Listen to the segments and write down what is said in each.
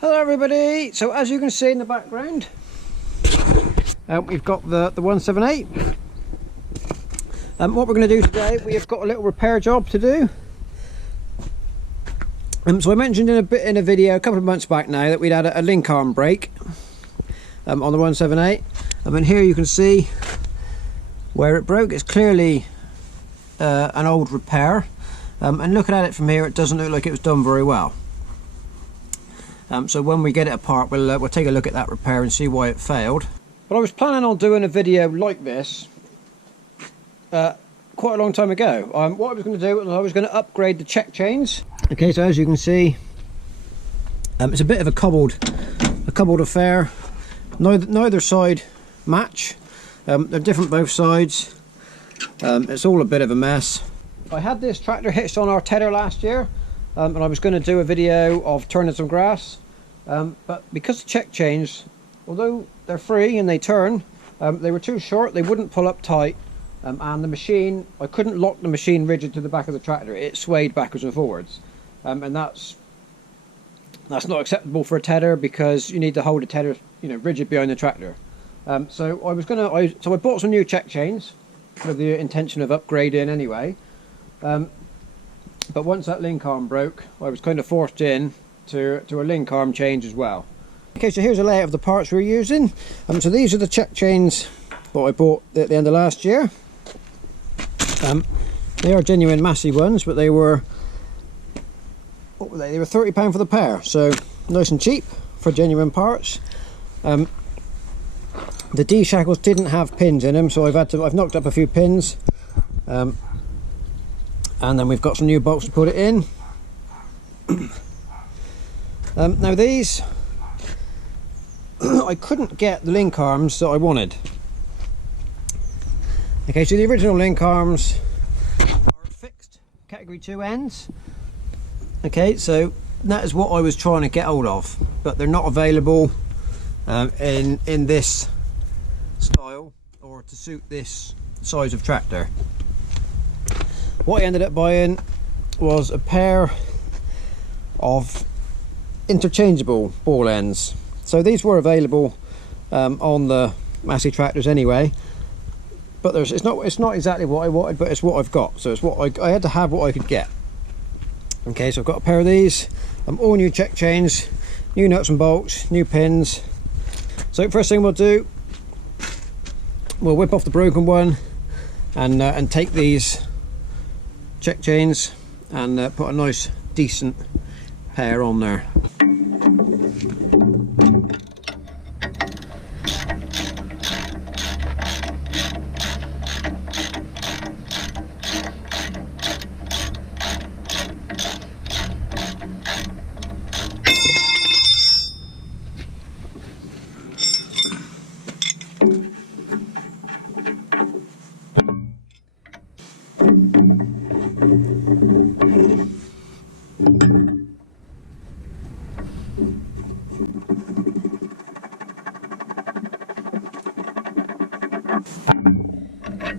Hello everybody, so as you can see in the background, we've got the 178. What we're going to do today, we have got a little repair job to do. So I mentioned in a video a couple of months back now that we'd had a link arm break on the 178. And here you can see where it broke. It's clearly an old repair, and looking at it from here, it doesn't look like it was done very well. So when we get it apart, we'll take a look at that repair and see why it failed. But I was planning on doing a video like this quite a long time ago. What I was going to do was I was going to upgrade the check chains. Okay, so as you can see, it's a bit of a cobbled affair. Neither side match. They're different both sides. It's all a bit of a mess. I had this tractor hitched on our tether last year, and I was going to do a video of turning some grass, but because the check chains, although they're free and they turn, they were too short. They wouldn't pull up tight, and the machine, I couldn't lock the machine rigid to the back of the tractor. It swayed backwards and forwards, and that's not acceptable for a tether, because you need to hold the tether, rigid behind the tractor. So I bought some new check chains with the intention of upgrading anyway. But once that link arm broke, I was kind of forced in to a link arm change as well. Okay, so here's a layout of the parts we're using. So these are the check chains that I bought at the end of last year. They are genuine Massey ones, but they were, what were they? They were £30 for the pair, so nice and cheap for genuine parts. The D shackles didn't have pins in them, so I've knocked up a few pins. And then we've got some new bolts to put it in. Now these, I couldn't get the link arms that I wanted. Okay, so the original link arms are fixed category 2 ends. Okay, so that is what I was trying to get hold of, but they're not available in this style or to suit this size of tractor. What I ended up buying was a pair of interchangeable ball ends. So these were available on the Massey tractors anyway, but it's not exactly what I wanted, but it's what I've got. So it's what I had to have what I could get. Okay, so I've got a pair of these, all new check chains, new nuts and bolts, new pins. So first thing we'll do, we'll whip off the broken one and take these check chains and put a nice decent pair on there.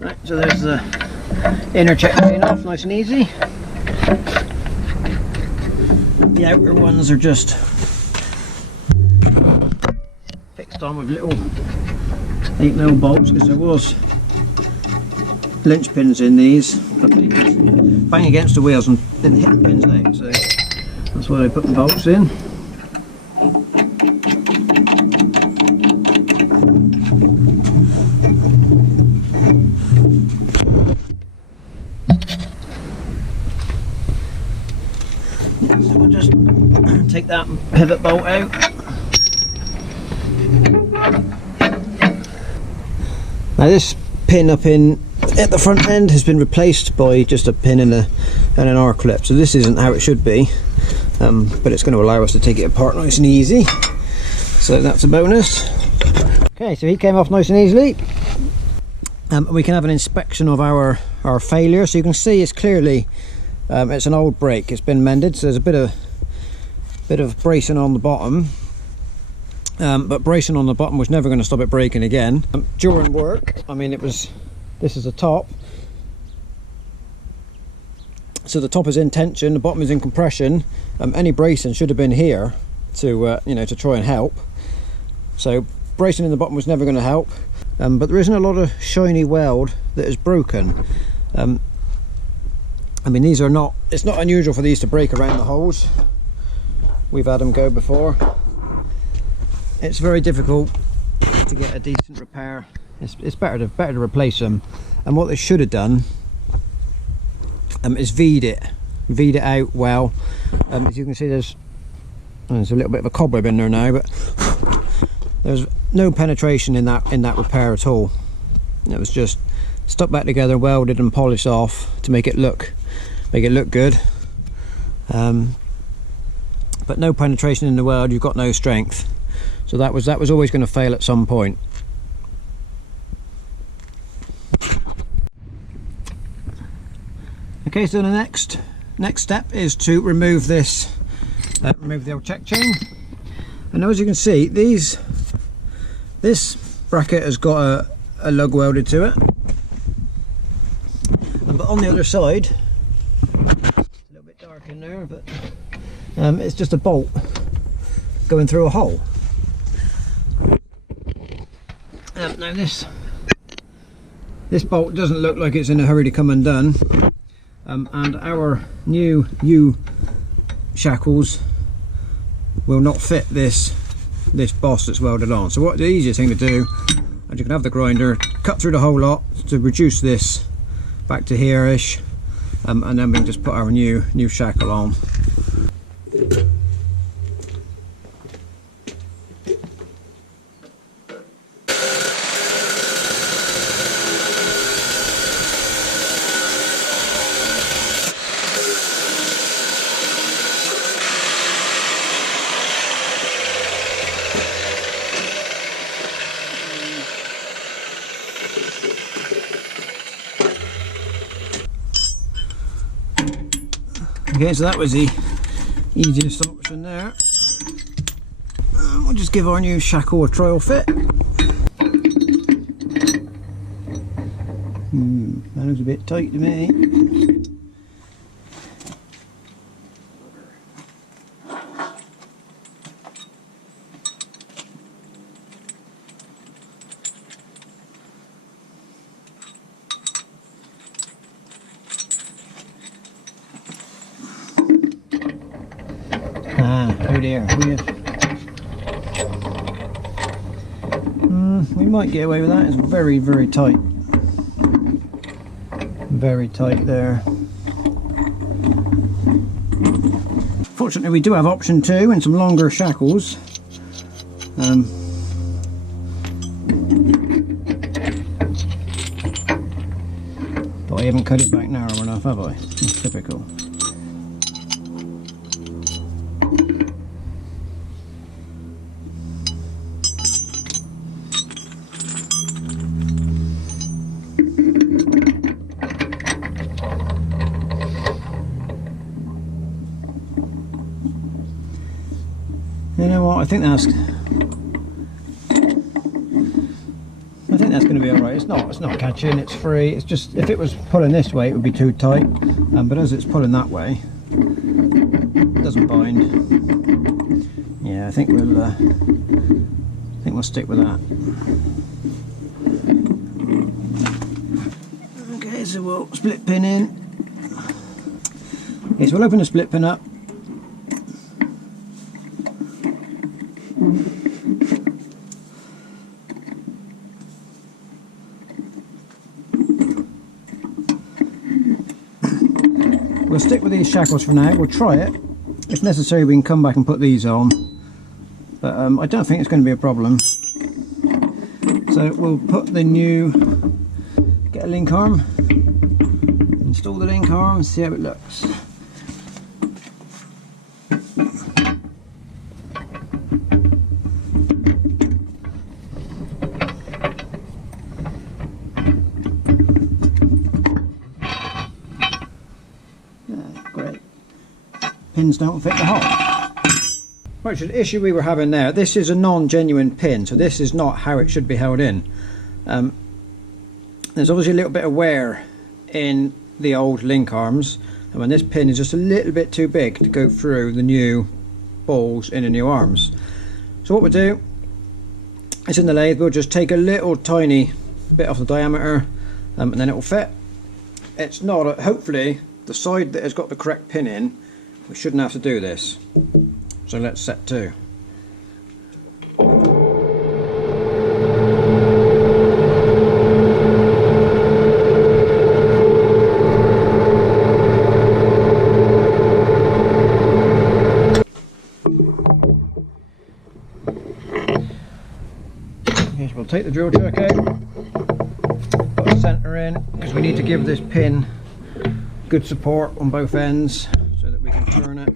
Right, so there's the inner check chain off, nice and easy. The outer ones are just fixed on with little 8mm bolts, because there was linchpins in these, but they just bang against the wheels and didn't hit the pins out, so that's why I put the bolts in. So we'll just take that pivot bolt out. Now this pin up at the front end has been replaced by just a pin and an R-clip, so this isn't how it should be, but it's going to allow us to take it apart nice and easy, so that's a bonus. Okay, so he came off nice and easily. We can have an inspection of our failure. So you can see it's clearly it's an old brake. It's been mended, so there's a bit of bracing on the bottom, but bracing on the bottom was never going to stop it breaking again. During work, I mean, this is a top, so the top is in tension, the bottom is in compression. Any bracing should have been here to you know, to try and help. So bracing in the bottom was never going to help. But there isn't a lot of shiny weld that is broken. I mean, these are not, it's not unusual for these to break around the holes. We've had them go before. It's very difficult to get a decent repair. It's better to replace them. And what they should have done is V'd it out well. As you can see, there's a little bit of a cobweb in there now, but there's no penetration in that repair at all. It was just stuck back together, welded and polished off to make it look good. But no penetration in the weld, you've got no strength. So that was always going to fail at some point. Okay, so the next step is to remove this, remove the old check chain. And now, as you can see, this bracket has got a lug welded to it. But on the other side, it's a little bit dark in there, but it's just a bolt going through a hole. Now this bolt doesn't look like it's in a hurry to come undone, and our new U shackles will not fit this boss that's welded on. So what the easiest thing to do, and you can have the grinder cut through the whole lot to reduce this back to here-ish, and then we can just put our new shackle on. Okay, so that was the easiest option there. We'll just give our new shackle a trial fit. That looks a bit tight to me. Oh dear, we might get away with that. It's very, very tight. Very tight there. Fortunately, we do have option 2 and some longer shackles. But I haven't cut it back narrow enough, have I? It's typical. You know what? I think that's going to be all right. It's not catching. It's free. It's just, if it was pulling this way, it would be too tight. But as it's pulling that way, it doesn't bind. Yeah, I think we'll stick with that. Okay, so we'll split pin in. Okay, so we'll open the split pin up. We'll stick with these shackles for now. We'll try it. If necessary, we can come back and put these on. But I don't think it's going to be a problem. So we'll put the new, get a link arm, install the link arm and see how it looks. Great. Pins don't fit the hole. Right, so the issue we were having there, this is a non-genuine pin, so this is not how it should be held in. There's obviously a little bit of wear in the old link arms, and when this pin is just a little bit too big to go through the new balls in the new arms. So what we'll do is in the lathe we'll just take a little tiny bit off the diameter and then it will fit. It's not hopefully the side that has got the correct pin in, we shouldn't have to do this. So let's set to. Okay, so we'll take the drill chuck out, put the centre in, because we need to give this pin good support on both ends so that we can turn it.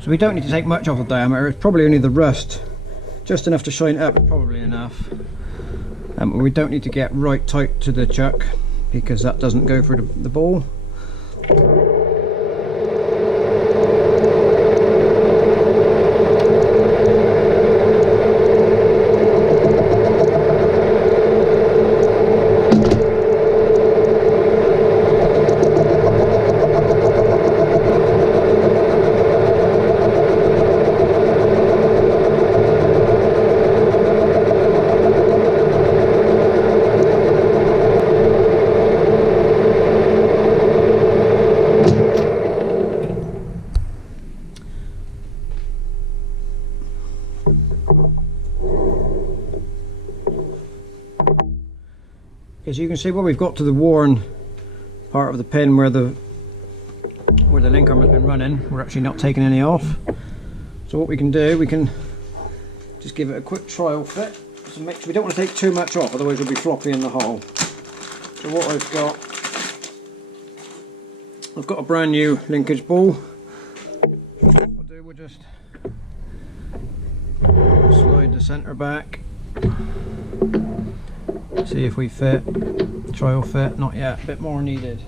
So we don't need to take much off the diameter, it's probably only the rust, just enough to shine it up, probably enough. We don't need to get right tight to the chuck because that doesn't go for the ball. As you can see, where we've got to the worn part of the pin where the link arm has been running, we're actually not taking any off. So what we can do, we can just give it a quick trial fit. So make sure we don't want to take too much off, otherwise we'll be floppy in the hole. So what I've got a brand new linkage ball. What we'll do, we'll just slide the centre back. See if we fit. Trial fit, not yet, a bit more needed.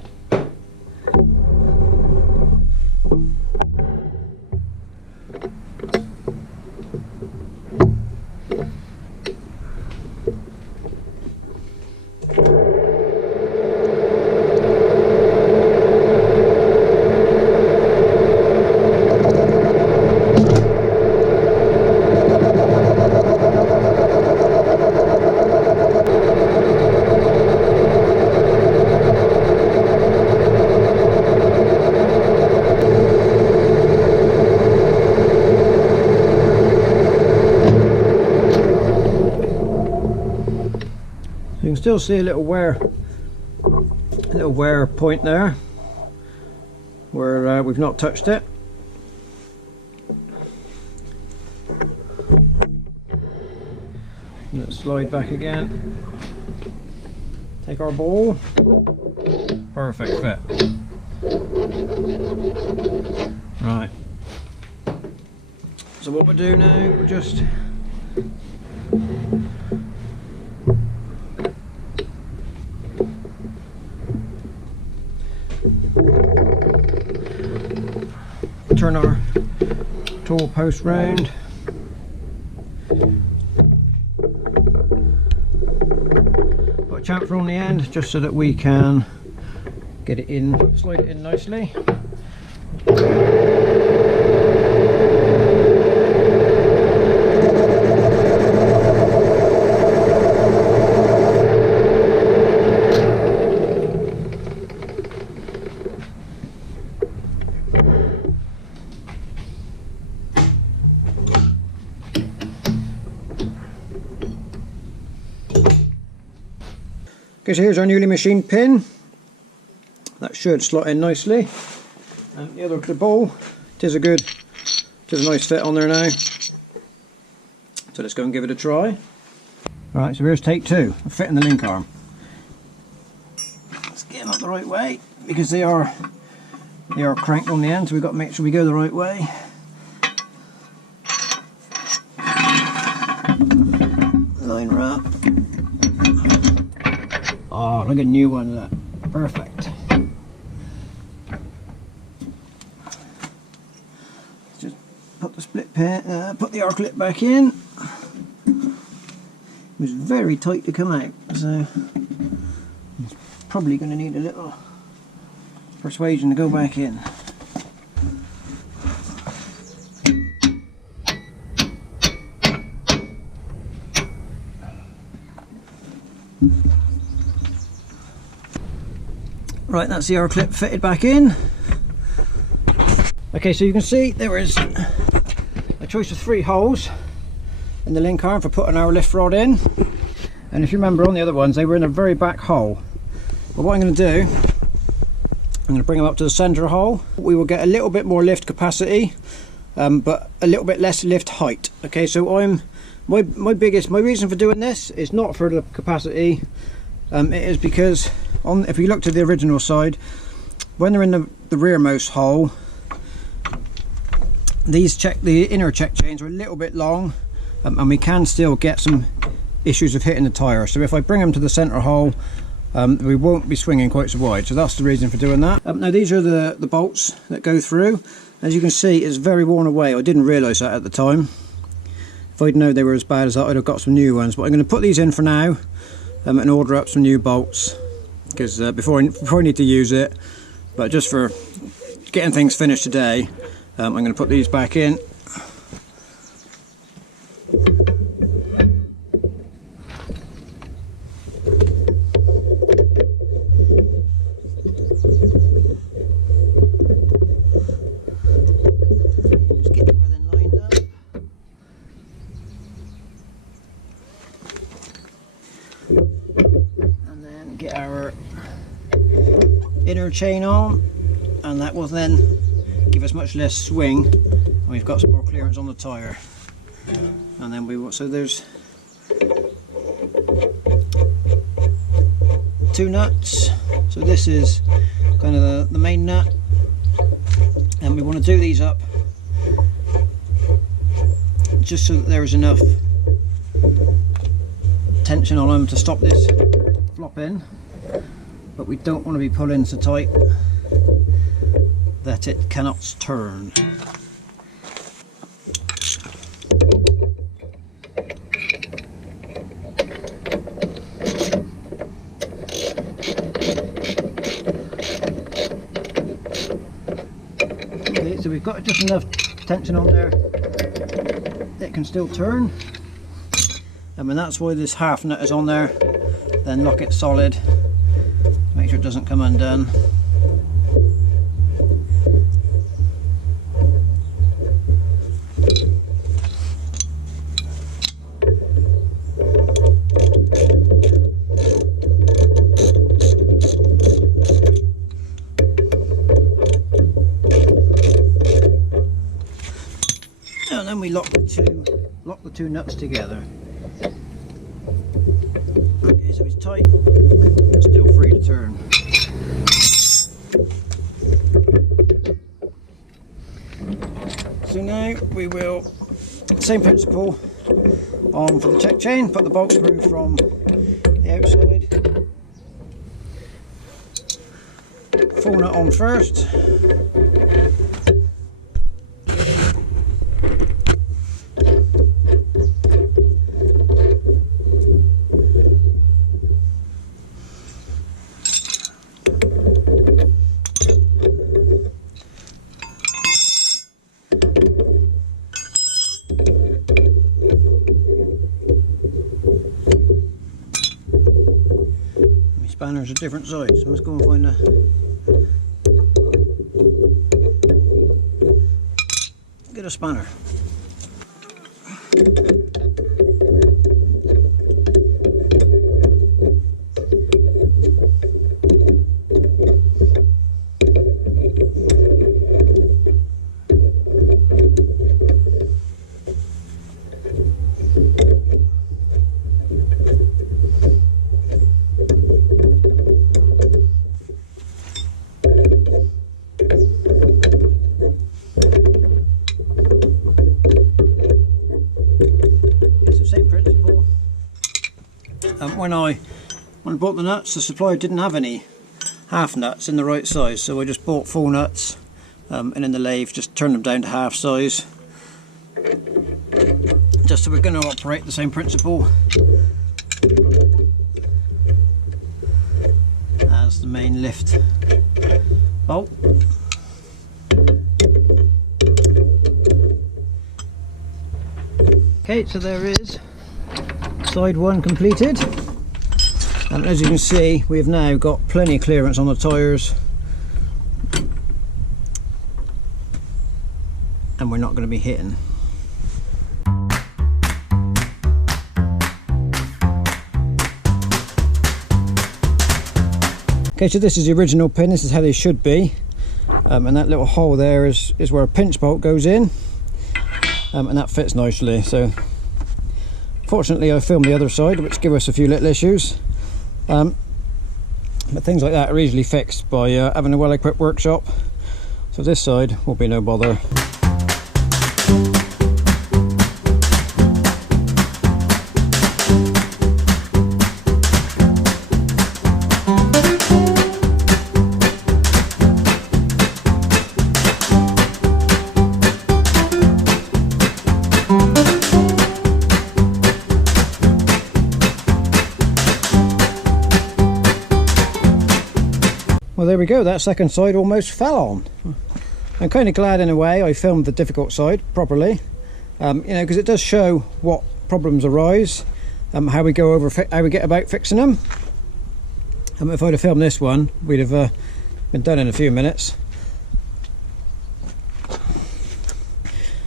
You can still see a little wear point there where we've not touched it. Let's slide back again. Take our ball. Perfect fit. Right. So what we'll do now, we'll just turn our tool post round. Put a chamfer on the end just so that we can get it in, slide it in nicely. Okay, so here's our newly machined pin. That should slot in nicely. And the other the ball, it is a nice fit on there now. So let's go and give it a try. Right, so here's take two, fitting the link arm. Let's get them up the right way because they are cranked on the end, so we've got to make sure we go the right way. Line her up. Oh, look at a new one of that. Perfect. Just put the split pin, put the arc lip back in. was very tight to come out, so it's probably going to need a little persuasion to go back in. Right, that's the arrow clip fitted back in. Okay, so you can see there is a choice of 3 holes in the link arm for putting our lift rod in. And if you remember on the other ones, they were in a very back hole. But what I'm going to do, I'm going to bring them up to the centre hole. We will get a little bit more lift capacity, but a little bit less lift height. Okay, so my reason for doing this is not for the capacity. It is because if you look to the original side, when they're in the rearmost hole, the inner check chains are a little bit long, and we can still get some issues of hitting the tyre. So if I bring them to the centre hole, we won't be swinging quite so wide. So that's the reason for doing that. Now these are the bolts that go through. As you can see, it's very worn away. I didn't realise that at the time. If I'd known they were as bad as that, I'd have got some new ones. But I'm going to put these in for now, and order up some new bolts, because before I need to use it, but just for getting things finished today, I'm going to put these back in. Just get everything lined up. And then get our inner chain on, and that will then give us much less swing, and we've got some more clearance on the tyre. And then we will, so there's 2 nuts. So this is kind of the main nut, and we want to do these up just so that there is enough tension on them to stop this flopping, but we don't want to be pulling so tight that it cannot turn. Okay, so we've got just enough tension on there that it can still turn, and that's why this half nut is on there. Then lock it solid, make sure it doesn't come undone. And then we lock the two nuts together. Okay, so it's tight, still free to turn. So now we will, same principle on for the check chain, put the bolt screw from the outside. Full nut on first. Spanners are different size, so let's go and find get a spanner. When I bought the nuts, the supplier didn't have any half nuts in the right size, so I just bought full nuts, and in the lathe just turned them down to half size, just so we're going to operate the same principle That's the main lift bolt. Okay, so there is side one completed. And as you can see, we have now got plenty of clearance on the tyres, and we're not going to be hitting. Okay, so this is the original pin. This is how they should be, and that little hole there is where a pinch bolt goes in, and that fits nicely. So fortunately I filmed the other side, which give us a few little issues, but things like that are easily fixed by having a well-equipped workshop. So this side will be no bother. Well, there we go, that second side almost fell on. I'm kind of glad in a way I filmed the difficult side properly, you know, because it does show what problems arise, how we go over, how we get about fixing them. If I'd have filmed this one, we'd have been done in a few minutes.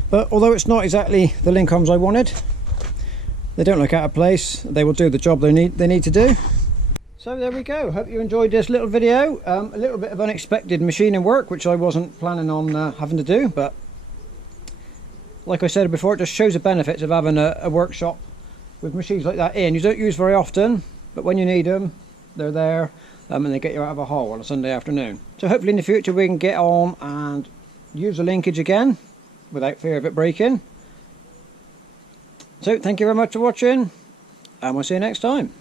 But although it's not exactly the link arms I wanted, they don't look out of place. They will do the job they need to do. So there we go. Hope you enjoyed this little video. A little bit of unexpected machining work, which I wasn't planning on having to do, but like I said before, it just shows the benefits of having a workshop with machines like that in. You don't use very often, but when you need them, they're there, and they get you out of a hole on a Sunday afternoon. So hopefully in the future we can get on and use the linkage again without fear of it breaking. So thank you very much for watching, and we'll see you next time.